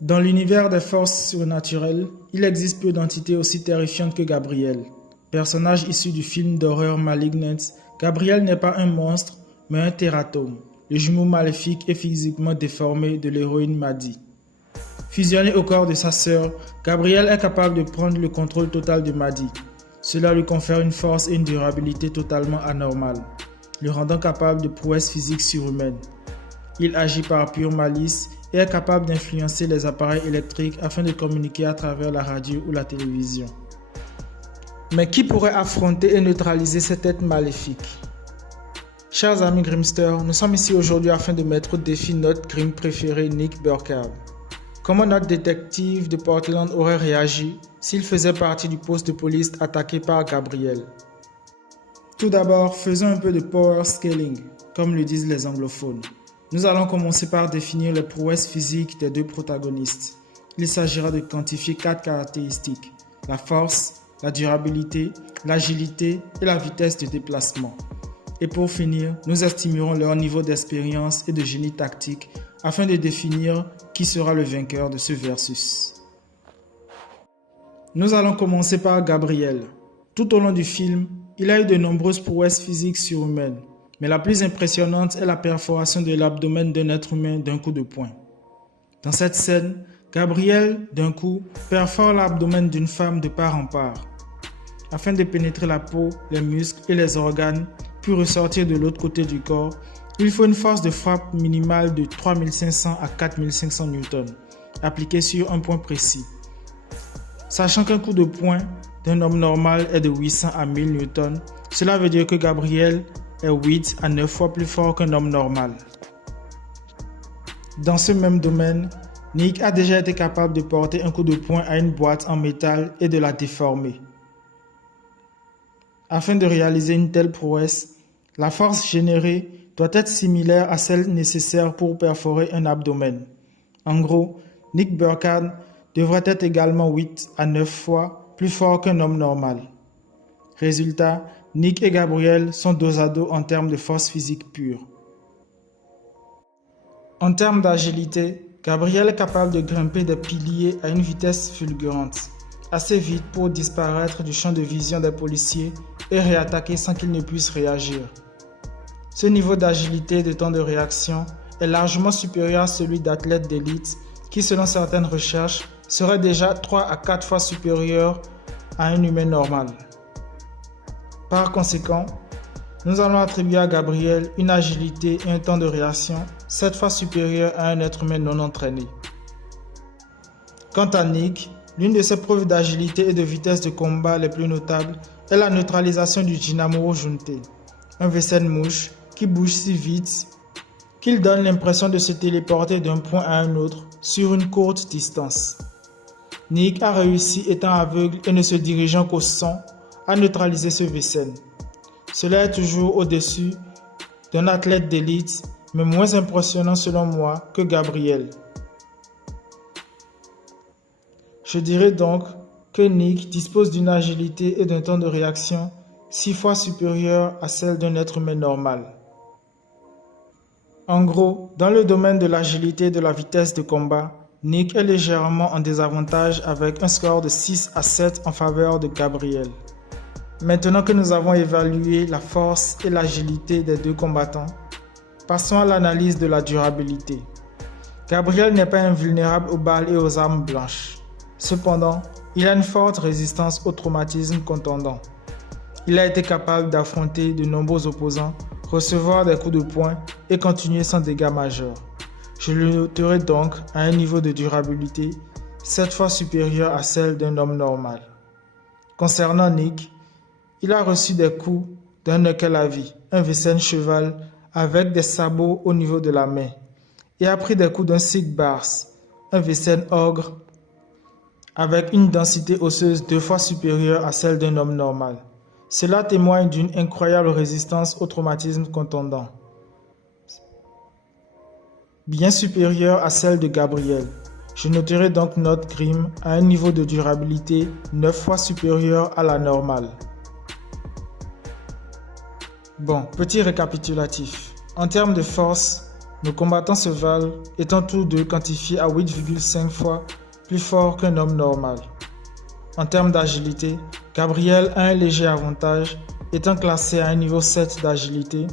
Dans l'univers des forces surnaturelles, il existe peu d'entités aussi terrifiantes que Gabriel. Personnage issu du film d'horreur Malignant, Gabriel n'est pas un monstre, mais un tératome, le jumeau maléfique et physiquement déformé de l'héroïne Maddie. Fusionné au corps de sa sœur, Gabriel est capable de prendre le contrôle total de Maddie. Cela lui confère une force et une durabilité totalement anormales, le rendant capable de prouesses physiques surhumaines. Il agit par pure malice et est capable d'influencer les appareils électriques afin de communiquer à travers la radio ou la télévision. Mais qui pourrait affronter et neutraliser cet être maléfique? Chers amis Grimsters, nous sommes ici aujourd'hui afin de mettre au défi notre Grim préféré Nick Burkhardt. Comment notre détective de Portland aurait réagi s'il faisait partie du poste de police attaqué par Gabriel? Tout d'abord, faisons un peu de power scaling, comme le disent les anglophones. Nous allons commencer par définir les prouesses physiques des deux protagonistes. Il s'agira de quantifier 4 caractéristiques: la force, la durabilité, l'agilité et la vitesse de déplacement. Et pour finir, nous estimerons leur niveau d'expérience et de génie tactique afin de définir qui sera le vainqueur de ce versus. Nous allons commencer par Gabriel. Tout au long du film, il a eu de nombreuses prouesses physiques surhumaines, mais la plus impressionnante est la perforation de l'abdomen d'un être humain d'un coup de poing. Dans cette scène, Gabriel, d'un coup, perfore l'abdomen d'une femme de part en part, afin de pénétrer la peau, les muscles et les organes, puis ressortir de l'autre côté du corps. Il faut une force de frappe minimale de 3500 à 4500 Newton, appliquée sur un point précis. Sachant qu'un coup de poing d'un homme normal est de 800 à 1000 Newton, cela veut dire que Gabriel est 8 à 9 fois plus fort qu'un homme normal. Dans ce même domaine, Nick a déjà été capable de porter un coup de poing à une boîte en métal et de la déformer. Afin de réaliser une telle prouesse, la force générée doit être similaire à celle nécessaire pour perforer un abdomen. En gros, Nick Burkhardt devrait être également 8 à 9 fois plus fort qu'un homme normal. Résultat, Nick et Gabriel sont dos à dos en termes de force physique pure. En termes d'agilité, Gabriel est capable de grimper des piliers à une vitesse fulgurante, assez vite pour disparaître du champ de vision des policiers et réattaquer sans qu'ils ne puissent réagir. Ce niveau d'agilité et de temps de réaction est largement supérieur à celui d'athlètes d'élite qui, selon certaines recherches, serait déjà 3 à 4 fois supérieur à un humain normal. Par conséquent, nous allons attribuer à Gabriel une agilité et un temps de réaction 7 fois supérieur à un être humain non entraîné. Quant à Nick, l'une de ses preuves d'agilité et de vitesse de combat les plus notables est la neutralisation du Jinamuro Junte, un vaisseau mouche qui bouge si vite qu'il donne l'impression de se téléporter d'un point à un autre sur une courte distance. Nick a réussi, étant aveugle et ne se dirigeant qu'au son, à neutraliser ce vaisseau. Cela est toujours au-dessus d'un athlète d'élite, mais moins impressionnant selon moi que Gabriel. Je dirais donc que Nick dispose d'une agilité et d'un temps de réaction 6 fois supérieur à celle d'un être humain normal. En gros, dans le domaine de l'agilité et de la vitesse de combat, Nick est légèrement en désavantage avec un score de 6 à 7 en faveur de Gabriel. Maintenant que nous avons évalué la force et l'agilité des deux combattants, passons à l'analyse de la durabilité. Gabriel n'est pas invulnérable aux balles et aux armes blanches. Cependant, il a une forte résistance au traumatisme contondant. Il a été capable d'affronter de nombreux opposants, recevoir des coups de poing et continuer sans dégâts majeurs. Je le noterai donc à un niveau de durabilité 7 fois supérieur à celle d'un homme normal. Concernant Nick, il a reçu des coups d'un knuckle à vie, un Vessen cheval avec des sabots au niveau de la main, et a pris des coups d'un Sig Bars, un Vessen ogre avec une densité osseuse 2 fois supérieure à celle d'un homme normal. Cela témoigne d'une incroyable résistance au traumatisme contondant, bien supérieure à celle de Gabriel. Je noterai donc notre Grim à un niveau de durabilité 9 fois supérieur à la normale. Bon, petit récapitulatif. En termes de force, Nos combattants se valent, étant tous deux quantifiés à 8,5 fois plus forts qu'un homme normal. En termes d'agilité, Gabriel a un léger avantage, étant classé à un niveau 7 d'agilité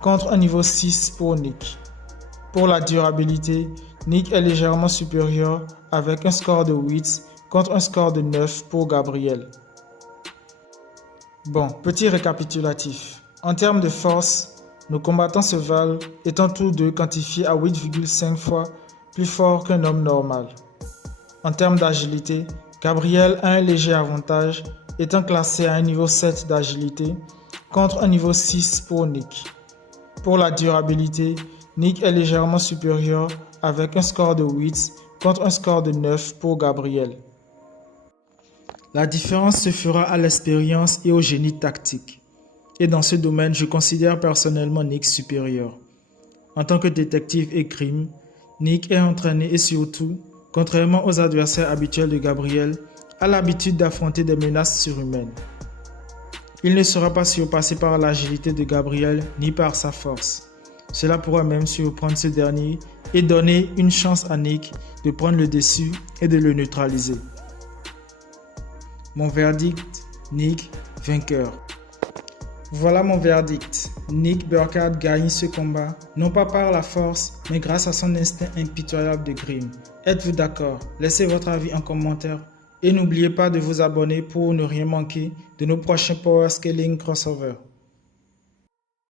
contre un niveau 6 pour Nick. Pour la durabilité, Nick est légèrement supérieur avec un score de 8 contre un score de 9 pour Gabriel. Bon, petit récapitulatif. En termes de force, nos combattants se valent, étant tous deux quantifiés à 8,5 fois plus forts qu'un homme normal. En termes d'agilité, Gabriel a un léger avantage, étant classé à un niveau 7 d'agilité contre un niveau 6 pour Nick. Pour la durabilité, Nick est légèrement supérieur avec un score de 8 contre un score de 9 pour Gabriel. La différence se fera à l'expérience et au génie tactique. Et dans ce domaine, je considère personnellement Nick supérieur. En tant que détective et crime, Nick est entraîné et surtout, contrairement aux adversaires habituels de Gabriel, a l'habitude d'affronter des menaces surhumaines. Il ne sera pas surpassé par l'agilité de Gabriel ni par sa force. Cela pourra même surprendre ce dernier et donner une chance à Nick de prendre le dessus et de le neutraliser. Mon verdict, Nick, vainqueur. Voilà mon verdict. Nick Burkhardt gagne ce combat, non pas par la force, mais grâce à son instinct impitoyable de crime. Êtes-vous d'accord? Laissez votre avis en commentaire et n'oubliez pas de vous abonner pour ne rien manquer de nos prochains Power Scaling Crossover.